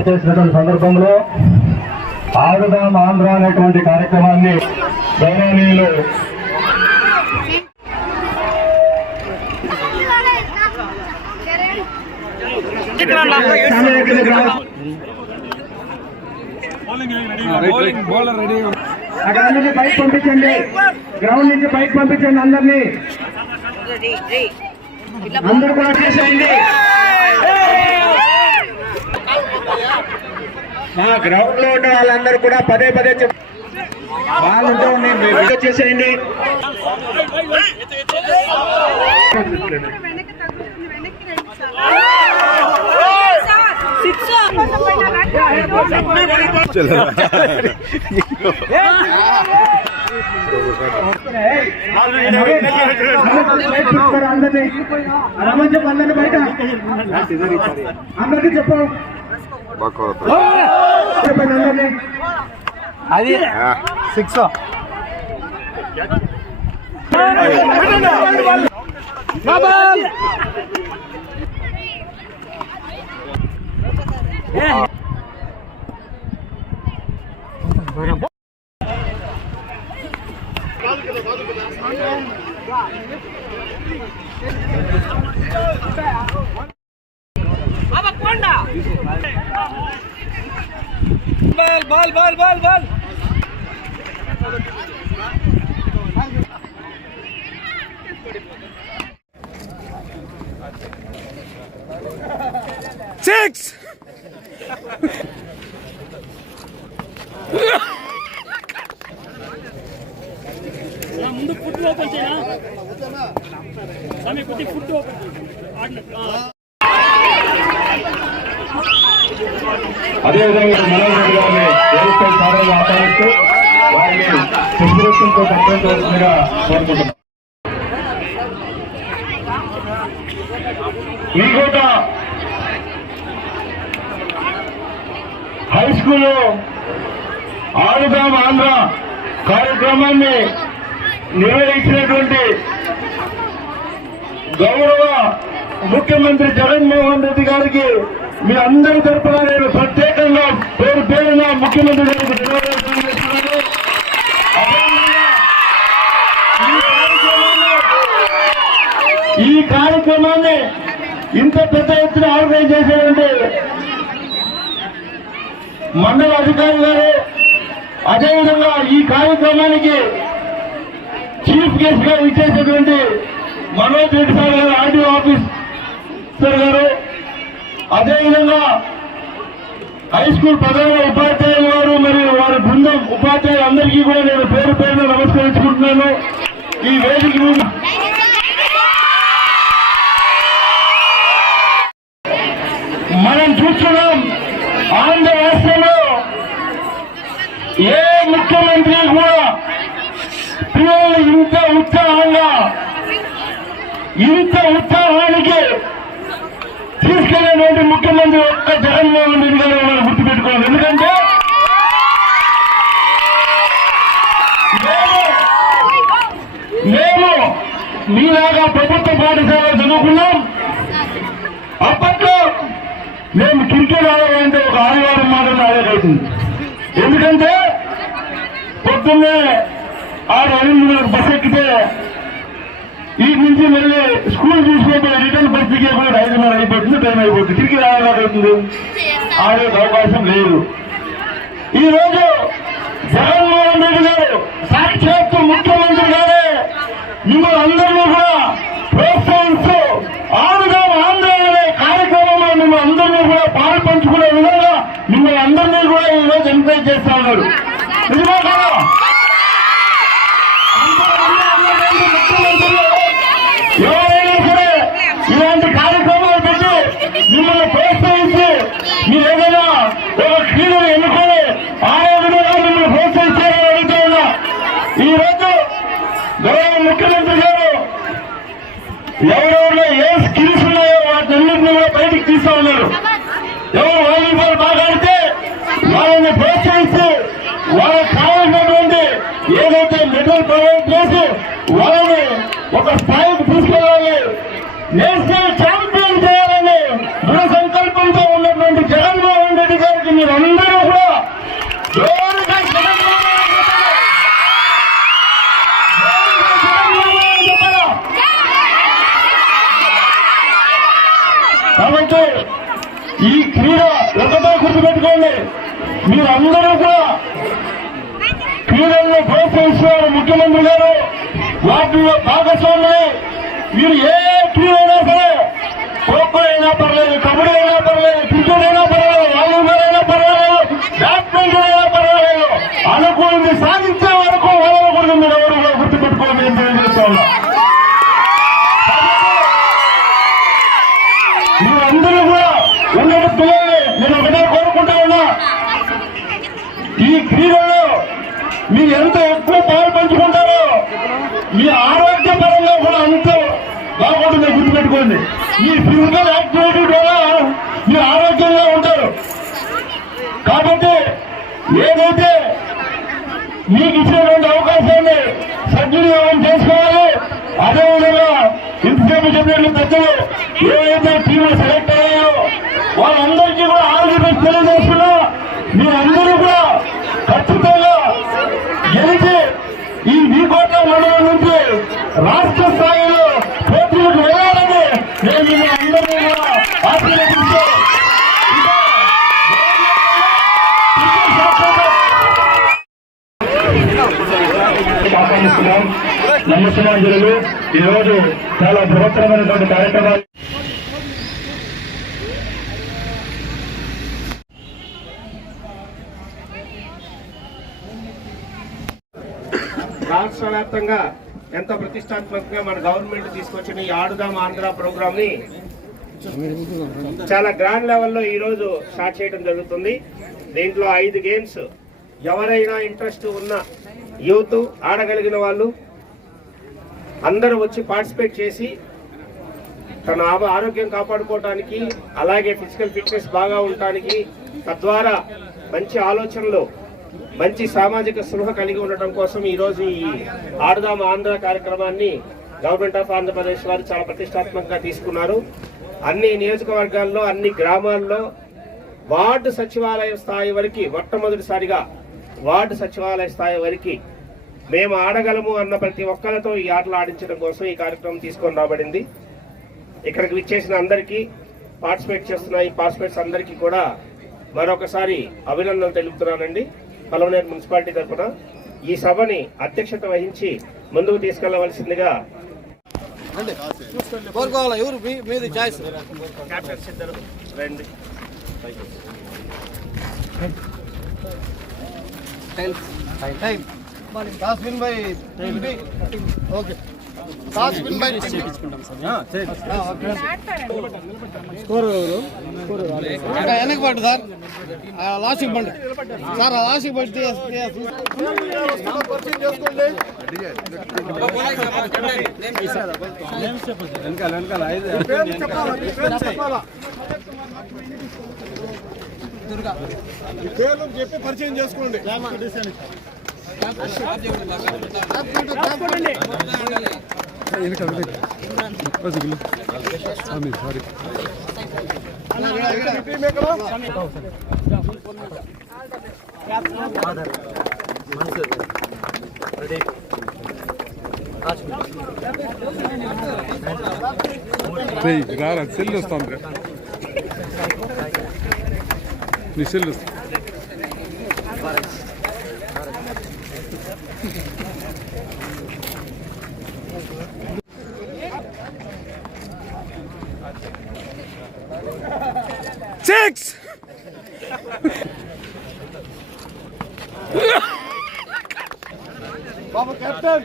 ఏర్పాటు చేసినటువంటి సందర్భంలో ఆడుదాం ఆంధ్ర అనేటువంటి కార్యక్రమాన్ని గౌరవనీయులు అక్కడ అందరినీ బయట పంపించండి. గ్రౌండ్ నుంచి బైక్ పంపించండి అందరినీ. అందరు కూడా చేసేయండి. గ్రౌండ్లో ఉన్న వాళ్ళందరూ కూడా పదే పదే చెప్ వాళ్ళతో నేను చేసేయండి అందరినీ రమ్మని అందరినీ బయట అందరికీ చెప్పు. అది సిక్స్ బాల్ సిక్స్! ముందు ఫుడ్ ఓపెన్ చేయాలి కొద్ది ఫుడ్ ఓపెన్ అదేవిధంగా మనోహర్ గారిని వేదికపై వారిని కోరుకుంటున్నాం హై స్కూల్లో ఆడుదాం ఆంధ్ర కార్యక్రమాన్ని నిర్వహించినటువంటి గౌరవ ముఖ్యమంత్రి జగన్మోహన్ రెడ్డి గారికి మీ అందరి తరఫున నేను ప్రత్యేకంగా పేరు పేరున ముఖ్యమంత్రి గారికి ధన్యవాదాలు ఈ కార్యక్రమాన్ని- ఈ కార్యక్రమాన్ని ఇంత పెద్ద ఎత్తున ఆర్గనైజ్ చేసేటువంటి మండల అధికారి గారు అదేవిధంగా ఈ కార్యక్రమానికి చీఫ్ గెస్ట్గా ఇచ్చేసేటువంటి మనోజ్ రెడ్డి సార్ గారు ఆర్డీఓ ఆఫీసర్ గారు అదేవిధంగా హై స్కూల్ ప్రధాన ఉపాధ్యాయులు వారు మరియు వారి బృందం ఉపాధ్యాయులందరికీ కూడా నేను పేరు పేరున నమస్కరించుకుంటున్నాను. ఈ వేదిక మీద మనం చూస్తున్నాం ఆంధ్ర రాష్ట్రంలో ఏ ముఖ్యమంత్రి కూడా పిల్లలు ఇంత ఉత్సాహంగా ఇంత ఉత్సాహానికి తీసుకెళ్ళినటువంటి ముఖ్యమంత్రి ఒక్క జగన్మోహన్ రెడ్డి గారు మనం గుర్తుపెట్టుకోవాలి. ఎందుకంటే మేము మీలాగా ప్రభుత్వ పాఠశాలలో చదువుకున్నాం. అప్పట్లో మేము క్రికెట్ ఆడాలంటే ఒక ఆదివారం మాత్రమే ఆడేదవుతుంది ఎందుకంటే పొద్దున్నే ఆరు ఐదు బస్ ఎక్కితే ఈ నుంచి మళ్ళీ స్కూల్ చూసినప్పుడు రిటర్న్ పరిస్థితి కూడా ఐదున్నర అయిపోతుంది టైం అయిపోతుంది. తిరిగి రావాలవుతుంది ఆడే అవకాశం లేదు. ఈ రోజు జగన్మోహన్ రెడ్డి గారు సాక్షాత్తు ముఖ్యమంత్రి గారే. మిమ్మల్ని అందరినీ కూడా ప్రోత్సహిస్తూ ఆంధ్రం ఆంధ్ర అనే కార్యక్రమంలో మిమ్మల్ని అందరినీ కూడా పాలు పంచుకునే విధంగా మిమ్మల్ని అందరినీ కూడా ఈ రోజు ఎంకరేజ్ చేస్తా ఉన్నారు నిజమా కాదా? అంతమంది ముఖ్యమంత్రులు ఎవరైనా సరే ఇలాంటి కార్యక్రమాలు పెట్టి మిమ్మల్ని ప్రోత్సహించి మీరు ఏదైనా ఓ ఎవరెవరిలో ఏ స్కిల్స్ ఉన్నాయో వాటిన్నింటినీ కూడా బయటికి తీస్తా ఉన్నారు. ఎవరు వాలీబాల్ బాగా ఆడితే వాళ్ళని ప్రోత్సహిస్తూ వాళ్ళకి కావాల్సినటువంటి ఏదైతే మెడల్ ప్రొవైడ్ చేసి వాళ్ళని ఒక స్థాయికి తీసుకెళ్ళాలి. నేషనల్ ఛాంపియన్ చేయాలని దృఢ సంకల్పంతో ఉన్నటువంటి జగన్మోహన్ రెడ్డి గారికి మీరందరూ కూడా జోరుగా జగన్మోహన్ రెడ్డి చెప్పాలి. జోరుగా జగన్మోహన్ రెడ్డి చెప్పాలి. కాబట్టి ఈ క్రీడ ఒకటే గుర్తుపెట్టుకోండి మీరందరూ కూడా క్రీడల్లో ప్రోత్సహిస్తున్నారు ముఖ్యమంత్రి గారు వాటిలో భాగస్వాములై. మీరు ఏ క్రీడ అయినా సరే ఖోఖో అయినా పర్లేదు కబడ్డీ అయినా పర్లేదు క్రికెట్ అయినా పర్లేదు వాలీబాల్ అయినా పర్వాలేదు బ్యాడ్మింటన్ అయినా పర్వాలేదు అనుకూలంగా సాధించే వరకు వదలకూడదు మీరు ఎవరు కూడా గుర్తుపెట్టుకోవాలి నేను తెలియజేస్తా ఉన్నా మీరందరూ కూడా ఉన్నత పిల్లల్ని నేను ఒకటే కోరుకుంటా ఉన్నా ఈ క్రీడల్లో మీరు ఎంత ఎక్కువ పాలు పంచుకుంటారో మీ ఆరోగ్యపరంగా కూడా అంత బాగుంటుంది గుర్తుపెట్టుకోండి మీ ఫిజికల్ యాక్టివిటీ ద్వారా మీరు ఆరోగ్యంగా ఉంటారు. కాబట్టి ఏదైతే మీకు ఇచ్చినటువంటి అవకాశాన్ని సద్వినియోగం చేసుకోవాలి. అదేవిధంగా ఇంతసేపు చెప్పినట్లు పెద్దలు ఏవైతే టీంలు సెలెక్ట్ అయ్యాయో వాళ్ళందరికీ కూడా ఆరోగ్యం తెలియజేస్తున్నా మీరందరూ కూడా ఖచ్చితంగా గెలిచి ఈ వీకోట మండలం నుంచి రాష్ట్ర స్థాయిలో పోటీలకు వెళ్ళాలని నేను మిమ్మల్ని అందరినీ కూడా ఆశీర్వదిస్తూ ఇంకా క్రికెట్ శాస్త్రంలో ఆహ్వానిస్తున్నాం ఈరోజు చాలా బృహత్తరమైనటువంటి కార్యక్రమాలు రాష్ట్ర వ్యాప్తంగా ఎంత ప్రతిష్టాత్మకంగా మన గవర్నమెంట్ తీసుకొచ్చిన ఈ ఆడుదాం ఆంధ్ర ప్రోగ్రామ్ని చాలా గ్రాండ్ లెవెల్లో ఈ రోజు స్టార్ట్ చేయడం జరుగుతుంది. దీంట్లో ఐదు గేమ్స్ ఎవరైనా ఇంట్రెస్ట్ ఉన్న యూత్ ఆడగలిగిన వాళ్ళు అందరూ వచ్చి పార్టిసిపేట్ చేసి తన ఆరోగ్యం కాపాడుకోవటానికి అలాగే ఫిజికల్ ఫిట్నెస్ బాగా ఉండటానికి తద్వారా మంచి ఆలోచనలు మంచి సామాజిక స్పృహ కలిగి ఉండటం కోసం ఈరోజు ఈ ఆడుదాం ఆంధ్ర కార్యక్రమాన్ని గవర్నమెంట్ ఆఫ్ ఆంధ్రప్రదేశ్ వారు చాలా ప్రతిష్టాత్మకంగా తీసుకున్నారు. అన్ని నియోజకవర్గాల్లో అన్ని గ్రామాల్లో వార్డు సచివాలయ స్థాయి వరకు మొట్టమొదటిసారిగా వార్డు సచివాలయ స్థాయి వరకు మేము ఆడగలము అన్న ప్రతి ఒక్కరితో ఈ ఆటలు ఆడించడం కోసం ఈ కార్యక్రమం తీసుకొని రాబడింది. ఇక్కడికి విచ్చేసిన అందరికీ పార్టిసిపేట్ చేస్తున్న ఈ పార్టిసిపేట్స్ అందరికీ కూడా మరొకసారి అభినందనలు తెలుపుతున్నానండి. పలవనేరు మున్సిపాలిటీ తరఫున ఈ సభని అధ్యక్షత వహించి ముందుకు తీసుకెళ్ళవలసిందిగా రండి. Time by okay. బై వెనక్కి పట్టు సార్. లాస్ట్కి పండి సార్ లాస్ట్కి పట్టి చెప్పి పరిచయం చేసుకోండి. రేయ్ రారా సెల్ వస్తుంది నీ సెల్ వస్తుంది సిక్స్ బాబు కెప్టెన్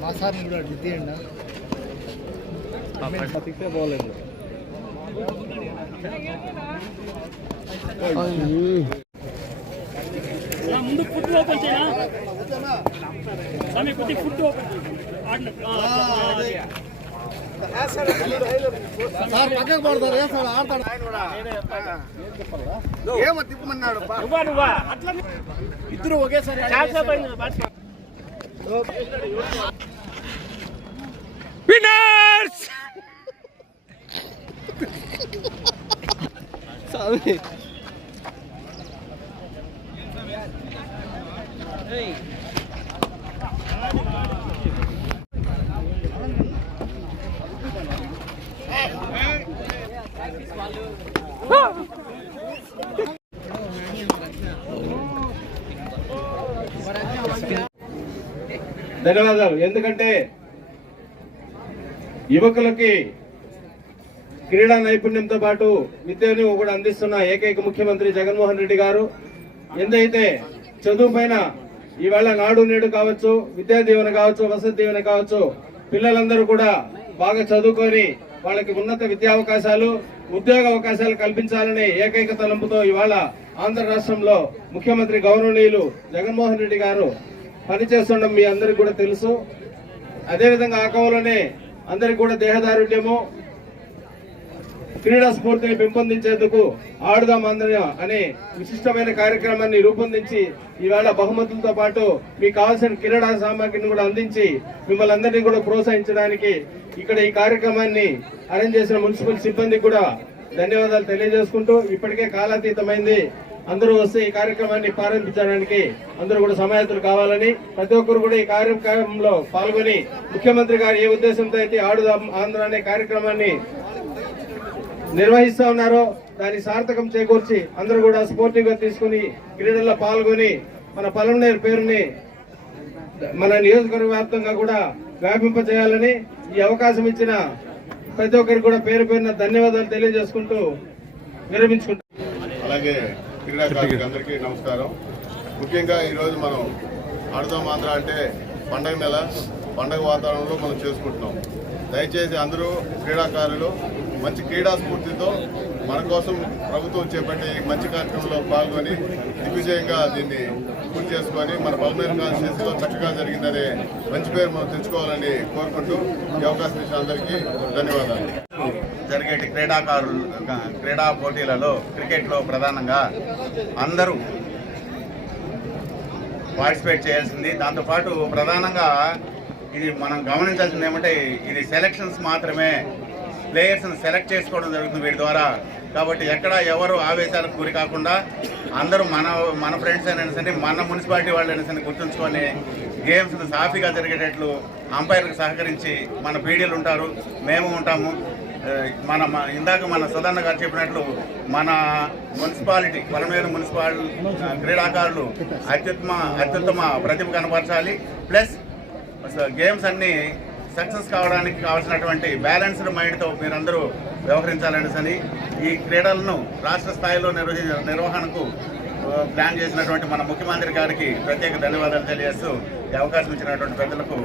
మా సార్ కూడా తీయండి నా ముందు ఫుడ్ ఓపెన్ చేయనా స్వామి కొద్ది ఫుడ్ ఓపెన్ ఆడిన సార్ పక్కకు పడతారు వేస్తాడు ఆడతాడు ఏమో తిప్పమన్నాడు నువ్వా నువ్వా అట్లా ఇద్దరు ఒకేసారి చాలాసేపు అయింది ధన్యవాదాలు. ఎందుకంటే యువకులకి క్రీడా నైపుణ్యంతో పాటు విద్యను కూడా అందిస్తున్న ఏకైక ముఖ్యమంత్రి జగన్మోహన్ రెడ్డి గారు. ఎంతైతే చదువు పైన ఈవేళ నాడు నేడు కావచ్చు విద్యా దీవెన కావచ్చు వసతి దీవెన కావచ్చు పిల్లలందరూ కూడా బాగా చదువుకొని వాళ్ళకి ఉన్నత విద్యా అవకాశాలు ఉద్యోగ అవకాశాలు కల్పించాలనే ఏకైక తలంపుతో ఇవాళ ఆంధ్ర రాష్ట్రంలో ముఖ్యమంత్రి గౌరవనీయులు జగన్మోహన్ రెడ్డి గారు పనిచేస్తుండడం మీ అందరికి కూడా తెలుసు. అదేవిధంగా ఆ కోవలోనే అందరికి కూడా దేహదారుఢ్యము క్రీడా స్ఫూర్తిని పెంపొందించేందుకు ఆడుదాం అందరం అనే విశిష్టమైన కార్యక్రమాన్ని రూపొందించి ఈవేళ బహుమతులతో పాటు మీకు కావాల్సిన క్రీడా సామాగ్రిని కూడా అందించి మిమ్మల్ని అందరినీ కూడా ప్రోత్సహించడానికి ఇక్కడ ఈ కార్యక్రమాన్ని అరేంజ్ చేసిన మున్సిపల్ సిబ్బందికి కూడా ధన్యవాదాలు తెలియజేసుకుంటూ ఇప్పటికే కాలాతీతమైంది. అందరూ వస్తే ఈ కార్యక్రమాన్ని ప్రారంభించడానికి అందరూ కూడా సమాయత్తులు కావాలని ప్రతి ఒక్కరు కూడా ఈ కార్యక్రమంలో పాల్గొని ముఖ్యమంత్రి గారు ఏ ఉద్దేశంతో అయితే ఆడుదాం ఆంధ్ర అనే కార్యక్రమాన్ని నిర్వహిస్తూ ఉన్నారో దాన్ని సార్థకం చేకూర్చి అందరూ కూడా స్పోర్టివ్గా తీసుకుని క్రీడల్లో పాల్గొని మన పలంనేరు పేరుని మన నియోజకవర్గ వ్యాప్తంగా కూడా వ్యాపింపజేయాలని ఈ అవకాశం ఇచ్చిన ప్రతి ఒక్కరికి కూడా పేరు పేరున ధన్యవాదాలు తెలియజేసుకుంటూ విరమించుకుంటాం అలాగే క్రీడాకారులకు అందరికీ నమస్కారం. ముఖ్యంగా ఈరోజు మనం ఆడుదాం ఆంధ్ర అంటే పండగ నెల. పండగ వాతావరణంలో మనం చేసుకుంటున్నాం. దయచేసి అందరూ క్రీడాకారులు మంచి క్రీడా స్ఫూర్తితో మన కోసం ప్రభుత్వం చేపట్టే ఈ మంచి కార్యక్రమంలో పాల్గొని దిగ్విజయంగా దీన్ని పూర్తి చేసుకొని మన పల్మేరు కాన్స్టిట్యూన్సీలో చక్కగా జరిగిందనే మంచి పేరు మనం తెచ్చుకోవాలని కోరుకుంటూ ఈ అవకాశం ఇచ్చిన అందరికీ ధన్యవాదాలు. జరిగే క్రీడాకారులు క్రీడా పోటీలలో క్రికెట్లో ప్రధానంగా అందరూ పార్టిసిపేట్ చేయాల్సింది. దాంతోపాటు ప్రధానంగా ఇది మనం గమనించాల్సింది ఏమంటే ఇది సెలక్షన్స్ మాత్రమే. ప్లేయర్స్ని సెలెక్ట్ చేసుకోవడం జరుగుతుంది వీటి ద్వారా. కాబట్టి ఎక్కడ ఎవరు ఆవేశాలకు గురి కాకుండా అందరూ మన మన ఫ్రెండ్స్ అయినా సరే మన మున్సిపాలిటీ వాళ్ళు అయినా సరే గుర్తుంచుకొని గేమ్స్ సాఫీగా జరిగేటట్లు అంపైర్లకు సహకరించి మన పీడీలు ఉంటారు మేము ఉంటాము. మన ఇందాక మన సుధన్న గారు చెప్పినట్లు మన మున్సిపాలిటీ పలమేరు మున్సిపాలిటీ క్రీడాకారులు అత్యుత్తమ అత్యుత్తమ ప్రతిభ కనపరచాలి. ప్లస్ గేమ్స్ అన్ని సక్సెస్ కావడానికి కావాల్సినటువంటి బ్యాలెన్స్డ్ మైండ్తో మీరందరూ వ్యవహరించాలని సని ఈ క్రీడలను రాష్ట్ర స్థాయిలో నిర్వహి నిర్వహణకు ప్లాన్ చేసినటువంటి మన ముఖ్యమంత్రి గారికి ప్రత్యేక ధన్యవాదాలు తెలియజేస్తూ ఈ అవకాశం ఇచ్చినటువంటి పెద్దలకు